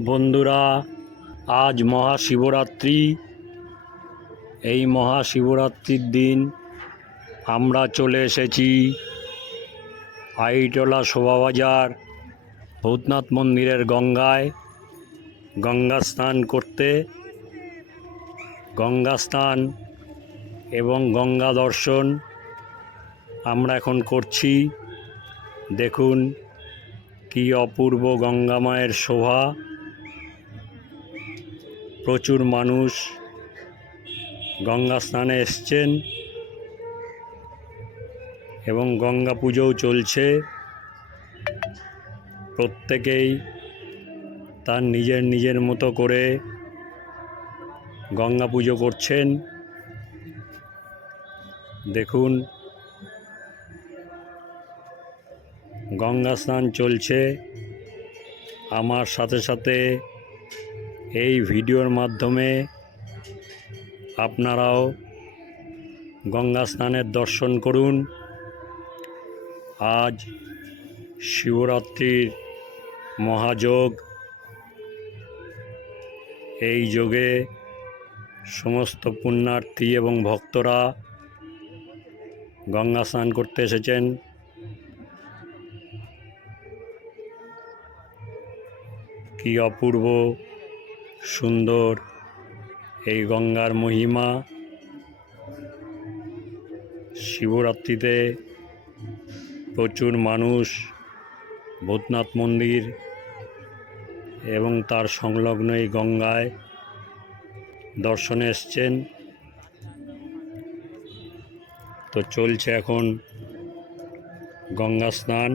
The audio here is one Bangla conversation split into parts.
বন্ধুরা, আজ মহাশিবরাত্রি। এই মহাশিবরাত্রির দিন আমরা চলে এসেছি আইটলা শোভাবাজার, ভূতনাথ মন্দিরের গঙ্গায়। গঙ্গা স্নান করতে, গঙ্গা স্নান এবং গঙ্গা দর্শন আমরা এখন করছি। দেখুন কি অপূর্ব গঙ্গা মায়ের শোভা। প্রচুর মানুষ গঙ্গা স্নানে এসছেন এবং গঙ্গা পুজোও চলছে। প্রত্যেকেই তার নিজের নিজের মতো করে গঙ্গা পুজো করছেন। দেখুন, গঙ্গা স্নান চলছে। আমার সাথে সাথে এই ভিডিওর মাধ্যমে আপনারাও গঙ্গা স্নানের দর্শন করুন। আজ শিবরাত্রির মহাযোগ। এই যোগে সমস্ত পুণ্যার্থী এবং ভক্তরা গঙ্গা স্নান করতে এসেছেন। কি অপূর্ব সুন্দর এই গঙ্গার মহিমা। শিবরাত্রিতে প্রচুর মানুষ, ভূতনাথ মন্দির এবং তার সংলগ্ন এই গঙ্গায় দর্শনে এসছেন। তো চলছে এখন গঙ্গা স্নান।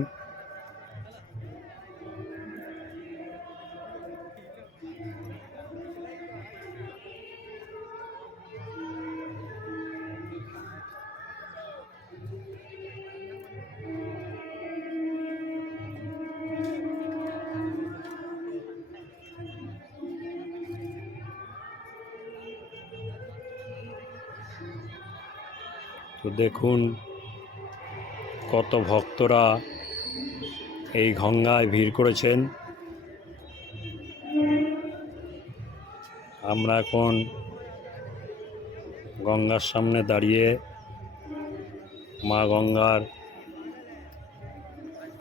তো দেখুন কত ভক্তরা এই গঙ্গায় ভিড় করেছেন। আমরা এখন গঙ্গার সামনে দাঁড়িয়ে মা গঙ্গার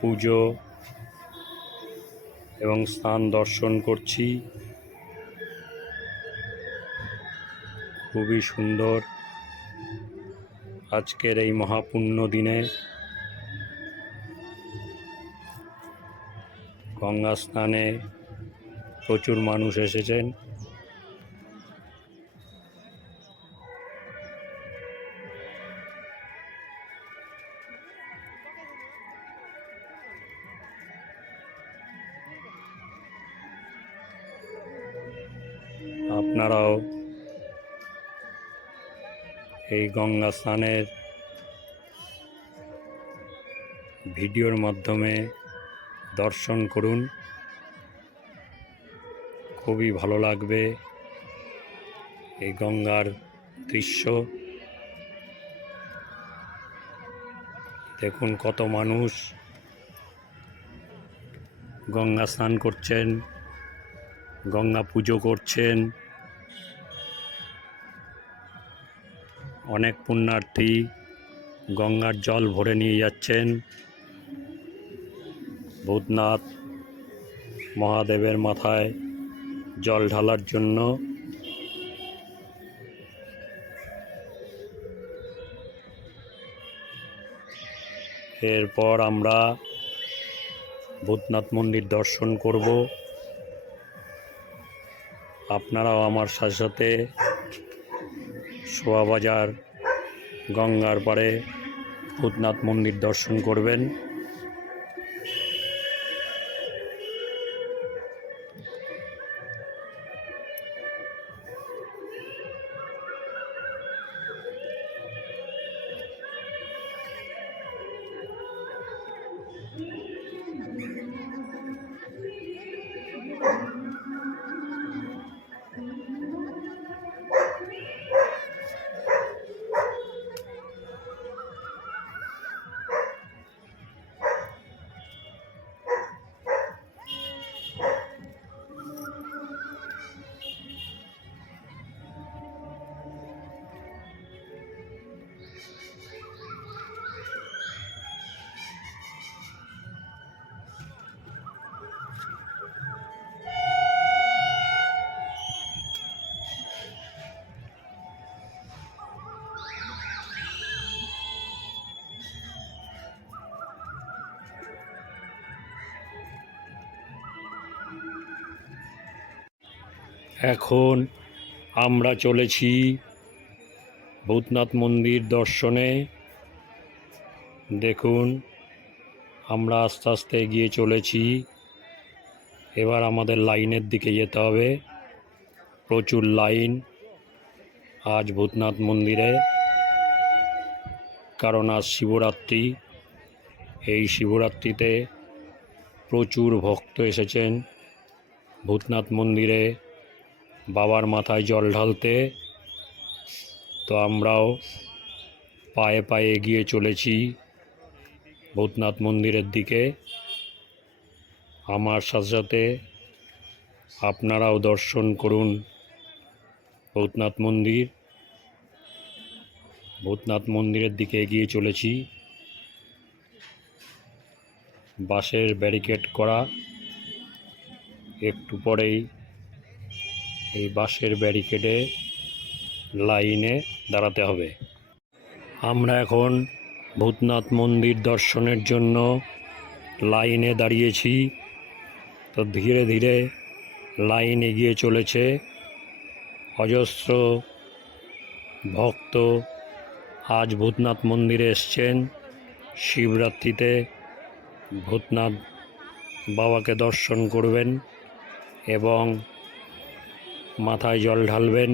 পুজো এবং স্থান দর্শন করছি। খুবই সুন্দর। আজকের এই মহাপুণ্য দিনে গঙ্গা স্নানে প্রচুর মানুষ এসেছেন। আপনারাও এই গঙ্গা স্নানের ভিডিওর মাধ্যমে দর্শন করুন। খুবই ভালো লাগবে এই গঙ্গার দৃশ্য। দেখুন কত মানুষ গঙ্গা স্নান করছেন, গঙ্গা পুজো করছেন। অনেক পুণ্যার্থী গঙ্গার জল ভরে নিয়ে যাচ্ছেন। ভূতনাথ মহাদেবের মাথায় জল ঢালার জন্য। এরপর আমরা ভূতনাথ মন্দির দর্শন করব। আপনারাও আমার সাথে সাথে শোয়াবাজার গঙ্গার পারে ভূতনাথ মন্দির দর্শন করবেন। এখন আমরা চলেছি ভূতনাথ মন্দির দর্শনে। দেখুন, আমরা আস্তে আস্তে এগিয়ে চলেছি। এবার আমাদের লাইনের দিকে যেতে হবে। প্রচুর লাইন আজ ভূতনাথ মন্দিরে। কারণ আজ শিবরাত্রি। এই শিবরাত্রিতে প্রচুর ভক্ত এসেছেন ভূতনাথ মন্দিরে। বাবার মাথায় জল ঢালতে। তো আমরাও পায়ে পায়ে এগিয়ে চলেছি ভূতনাথ মন্দিরের দিকে। আমার সাথে সাথে আপনারাও দর্শন করুন ভূতনাথ মন্দির। ভূতনাথ মন্দিরের দিকে এগিয়ে চলেছি। বাঁশের ব্যারিকেড করা। একটু পরেই এই বাঁশের ব্যারিকেডে লাইনে দাঁড়াতে হবে। আমরা এখন ভূতনাথ মন্দির দর্শনের জন্য লাইনে দাঁড়িয়েছি। তো ধীরে ধীরে লাইন এগিয়ে চলেছে। অজস্র ভক্ত আজ ভূতনাথ মন্দিরে এসছেন। শিবরাত্রিতে ভূতনাথ বাবাকে দর্শন করবেন এবং মাথায় জল ঢালবেন।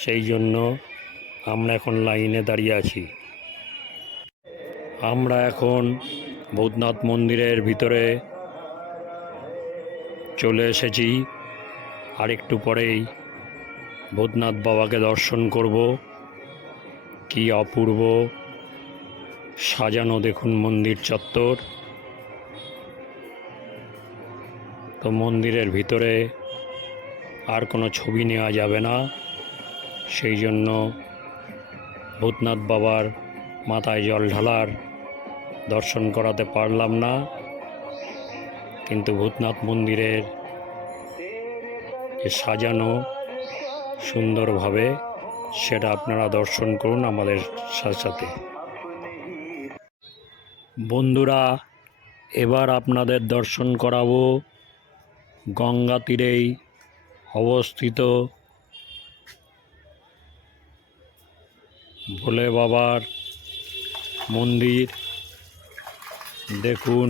সেই জন্য আমরা এখন লাইনে দাঁড়িয়ে আছি। আমরা এখন ভূতনাথ মন্দিরের ভিতরে চলে এসেছি। আর একটু পরেই ভূতনাথ বাবাকে দর্শন করব। কি অপূর্ব সাজানো দেখুন মন্দির চত্বর। তো মন্দিরের ভিতরে আর কোনো ছবি নেওয়া যাবে না। সেই জন্য ভূতনাথ বাবার মাথায় জল ঢালার দর্শন করাতে পারলাম না। কিন্তু ভূতনাথ মন্দিরের যে সাজানো সুন্দরভাবে সেটা আপনারা দর্শন করুন আমাদের সাথে সাথে। বন্ধুরা, এবার আপনাদের দর্শন করাবো গঙ্গা তীরেই অবস্থিত। ভোলে বাবার মন্দির। দেখুন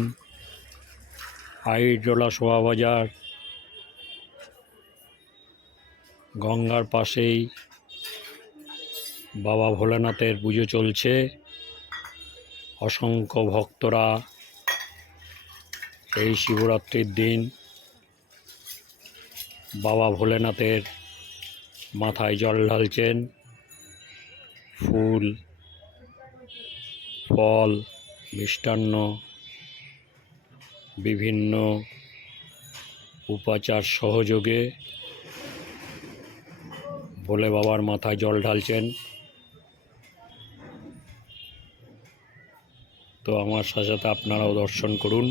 আইডলা শোভাবাজার গঙ্গার পাশেই বাবা ভোলেনাথের পুজো চলছে। অসংখ্য ভক্তরা এই শিবরাত্রির দিন বাবা ভোলেনাথের মাথায় জল ঢালছেন। ফুল, ফল, মিষ্টান্ন, বিভিন্ন উপাচার সহযোগে ভোলে বাবার মাথায় জল ঢালছেন। তো আমার সাথে সাথে আপনারাও দর্শন করুন।